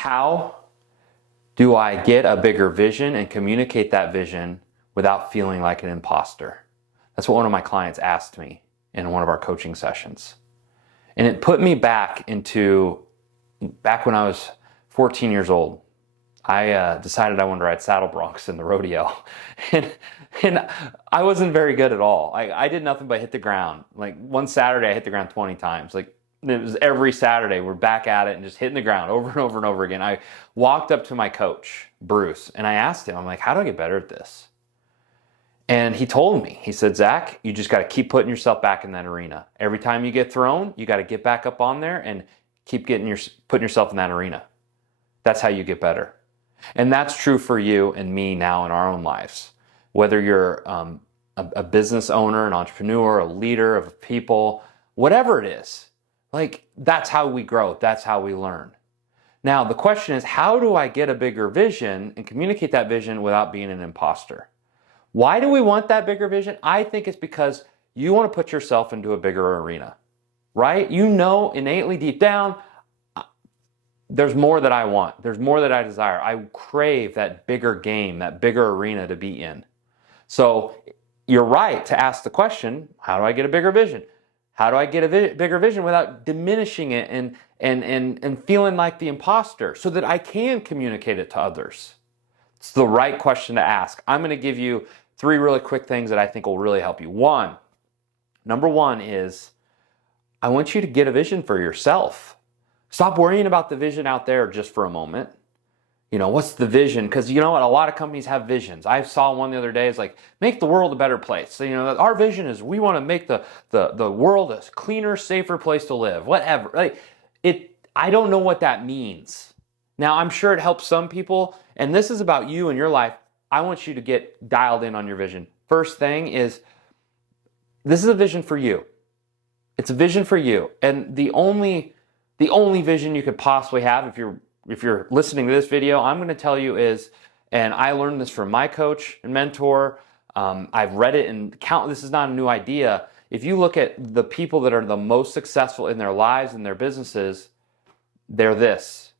How do I get a bigger vision and communicate that vision without feeling like an imposter? That's what one of my clients asked me in one of our coaching sessions. And it put me back when I was 14 years old. I decided I wanted to ride saddle broncs in the rodeo. And I wasn't very good at all. I did nothing but hit the ground. Like one Saturday, I hit the ground 20 times. Like it was every Saturday, we're back at it and just hitting the ground over and over and over again. I walked up to my coach, Bruce, and I asked him, I'm like, how do I get better at this? And he told me, he said, Zach, you just got to keep putting yourself back in that arena. Every time you get thrown, you got to get back up on there and keep putting yourself in that arena. That's how you get better. And that's true for you and me now in our own lives. Whether you're a business owner, an entrepreneur, a leader of people, whatever it is, like that's how we grow. That's how we learn. Now, the question is, how do I get a bigger vision and communicate that vision without being an imposter? Why do we want that bigger vision? I think it's because you want to put yourself into a bigger arena, right? You know innately deep down, there's more that I want. There's more that I desire. I crave that bigger game, that bigger arena to be in. So you're right to ask the question, how do I get a bigger vision? How do I get a bigger vision without diminishing it and feeling like the imposter so that I can communicate it to others? It's the right question to ask. I'm going to give you 3 really quick things that I think will really help you. Number one is I want you to get a vision for yourself. Stop worrying about the vision out there just for a moment. You know, what's the vision? Because you know what? A lot of companies have visions. I saw one the other day. It's like, make the world a better place. So, you know, our vision is we want to make the world a cleaner, safer place to live. Whatever. Like, I don't know what that means. Now, I'm sure it helps some people. And this is about you and your life. I want you to get dialed in on your vision. First thing is, this is a vision for you. It's a vision for you. And the only vision you could possibly have if you're listening to this video, I'm going to tell you is, and I learned this from my coach and mentor, I've read it and this is not a new idea. If you look at the people that are the most successful in their lives and their businesses, they're this.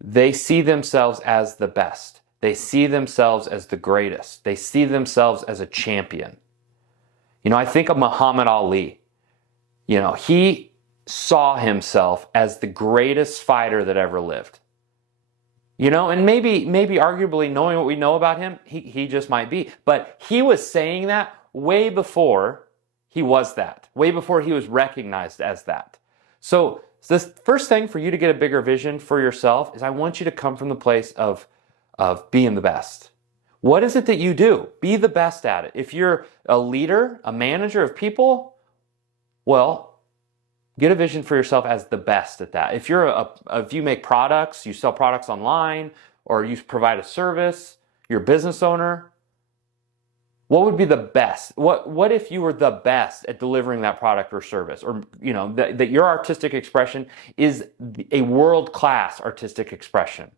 They see themselves as the best. They see themselves as the greatest. They see themselves as a champion. You know, I think of Muhammad Ali. You know, he saw himself as the greatest fighter that ever lived. You know, and maybe arguably knowing what we know about him, he just might be. But he was saying that way before he was that. Way before he was recognized as that. So this first thing for you to get a bigger vision for yourself is I want you to come from the place of being the best. What is it that you do? Be the best at it. If you're a leader, a manager of people, well, get a vision for yourself as the best at that. If if you make products, you sell products online, or you provide a service, you're a business owner, what would be the best? What if you were the best at delivering that product or service? Or, you know, that your artistic expression is a world-class artistic expression.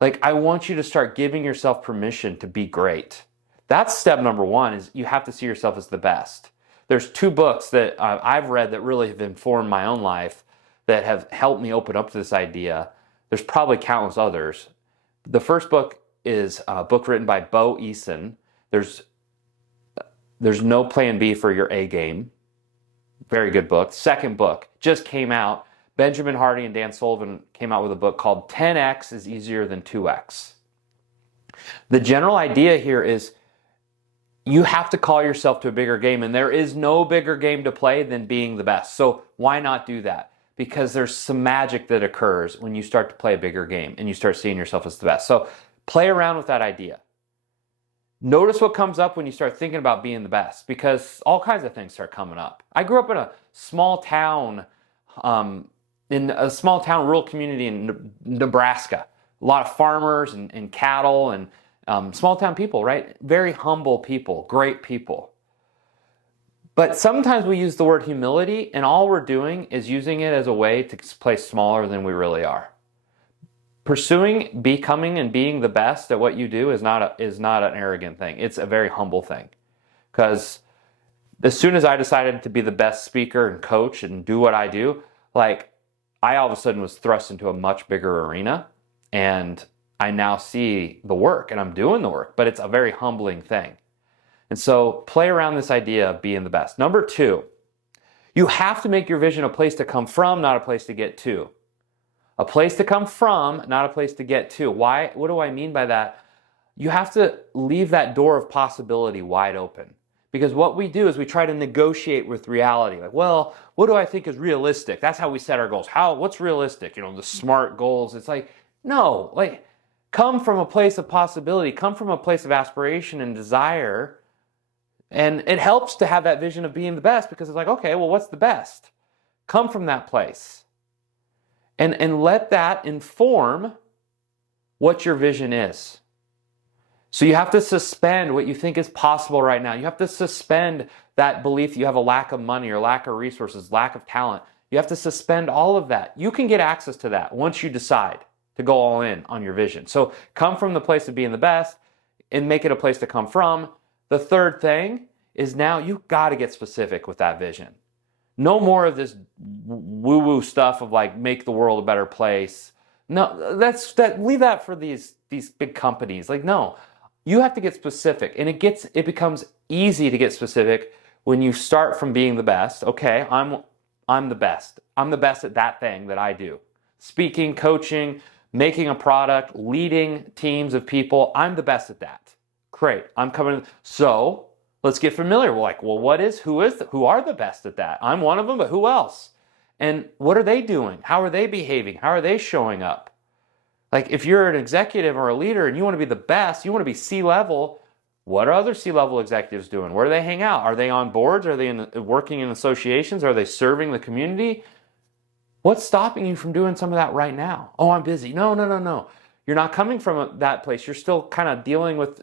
Like, I want you to start giving yourself permission to be great. That's step number one, is you have to see yourself as the best. There's 2 books that I've read that really have informed my own life that have helped me open up to this idea. There's probably countless others. The first book is a book written by Bo Eason. There's No Plan B for Your A Game. Very good book. Second book just came out. Benjamin Hardy and Dan Sullivan came out with a book called 10X is Easier Than 2X. The general idea here is you have to call yourself to a bigger game, and there is no bigger game to play than being the best. So why not do that? Because there's some magic that occurs when you start to play a bigger game and you start seeing yourself as the best. So play around with that idea. Notice what comes up when you start thinking about being the best, because all kinds of things start coming up. I grew up in a small town, rural community in Nebraska. A lot of farmers and cattle and small town people, right? Very humble people, great people. But sometimes we use the word humility, and all we're doing is using it as a way to play smaller than we really are. Pursuing becoming and being the best at what you do is not an arrogant thing. It's a very humble thing. Because as soon as I decided to be the best speaker and coach and do what I do, like, I all of a sudden was thrust into a much bigger arena, and I now see the work and I'm doing the work, but it's a very humbling thing. And so play around this idea of being the best. Number 2, you have to make your vision a place to come from, not a place to get to. A place to come from, not a place to get to. Why? What do I mean by that? You have to leave that door of possibility wide open. Because what we do is we try to negotiate with reality. Like, well, what do I think is realistic? That's how we set our goals. What's realistic? The SMART goals. It's like, no, come from a place of possibility, come from a place of aspiration and desire. And it helps to have that vision of being the best, because it's like, okay, well, what's the best? Come from that place. And let that inform what your vision is. So you have to suspend what you think is possible right now. You have to suspend that belief you have a lack of money or lack of resources, lack of talent. You have to suspend all of that. You can get access to that once you decide to go all in on your vision. So come from the place of being the best and make it a place to come from. The third thing is now you've got to get specific with that vision. No more of this woo-woo stuff of make the world a better place. No, leave that for these big companies. No, you have to get specific, and it becomes easy to get specific when you start from being the best. Okay, I'm the best. I'm the best at that thing that I do. Speaking, coaching, making a product, leading teams of people. I'm the best at that. Great. I'm coming. So let's get familiar. Who are the best at that? I'm one of them, but who else? And what are they doing? How are they behaving? How are they showing up? If you're an executive or a leader and you want to be the best, you want to be C-level, what are other C-level executives doing? Where do they hang out? Are they on boards? Are they working in associations? Are they serving the community? What's stopping you from doing some of that right now? Oh, I'm busy. No. You're not coming from that place. You're still kind of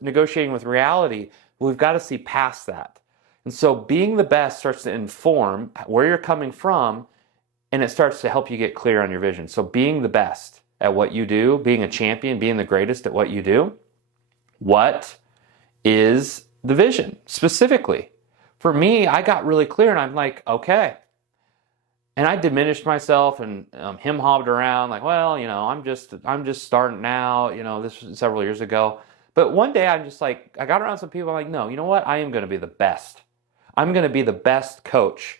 negotiating with reality. We've got to see past that. And so being the best starts to inform where you're coming from, and it starts to help you get clear on your vision. So being the best at what you do, being a champion, being the greatest at what you do, what is the vision specifically? For me, I got really clear and I'm like, okay. And I diminished myself and him-hobbed around I'm just starting now. This was several years ago. But one day I got around some people. I'm like, no, you know what? I am going to be the best. I'm going to be the best coach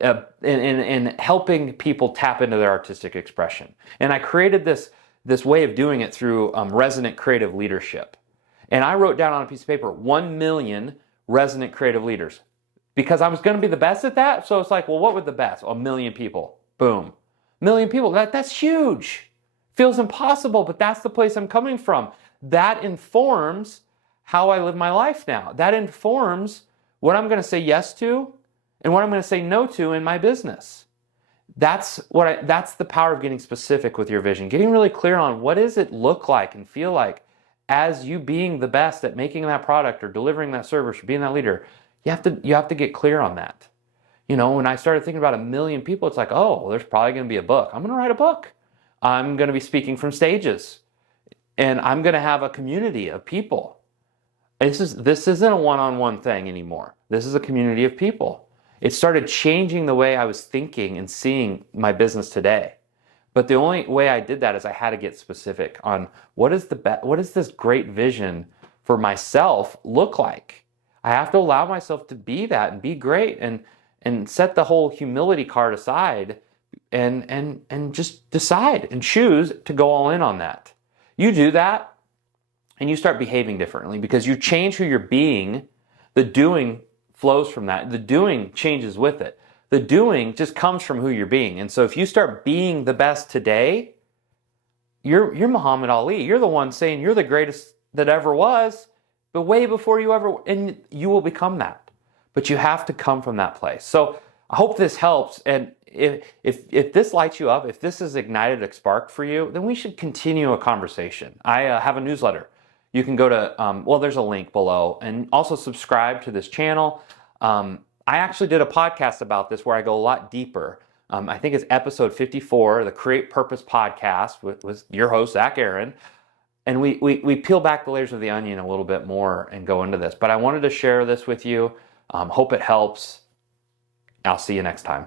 in helping people tap into their artistic expression. And I created this way of doing it through Resonant Creative Leadership. And I wrote down on a piece of paper 1 million Resonant Creative Leaders, because I was going to be the best at that. So it's what would the best? 1 million people. Boom. 1 million people. That's huge. Feels impossible, but that's the place I'm coming from. That informs how I live my life now. That informs what I'm going to say yes to and what I'm going to say no to in my business. That's the power of getting specific with your vision. Getting really clear on what does it look like and feel like as you being the best at making that product or delivering that service or being that leader. You have to get clear on that. When I started thinking about 1 million people, it's there's probably going to be a book. I'm going to write a book. I'm going to be speaking from stages. And I'm going to have a community of people. This isn't a one-on-one thing anymore. This is a community of people. It started changing the way I was thinking and seeing my business today. But the only way I did that is I had to get specific on what does this great vision for myself look like? I have to allow myself to be that and be great and set the whole humility card aside and just decide and choose to go all in on that. You do that and you start behaving differently because you change who you're being. The doing flows from that. The doing changes with it. The doing just comes from who you're being. And so if you start being the best today, you're Muhammad Ali. You're the one saying you're the greatest that ever was, but way before and you will become that. But you have to come from that place. So I hope this helps. And if this lights you up, if this has ignited a spark for you, then we should continue a conversation. I have a newsletter. You can go to, there's a link below, and also subscribe to this channel. I actually did a podcast about this where I go a lot deeper. I think it's episode 54, the Create Purpose podcast with your host, Zach Aaron. And we peel back the layers of the onion a little bit more and go into this. But I wanted to share this with you. Hope it helps. I'll see you next time.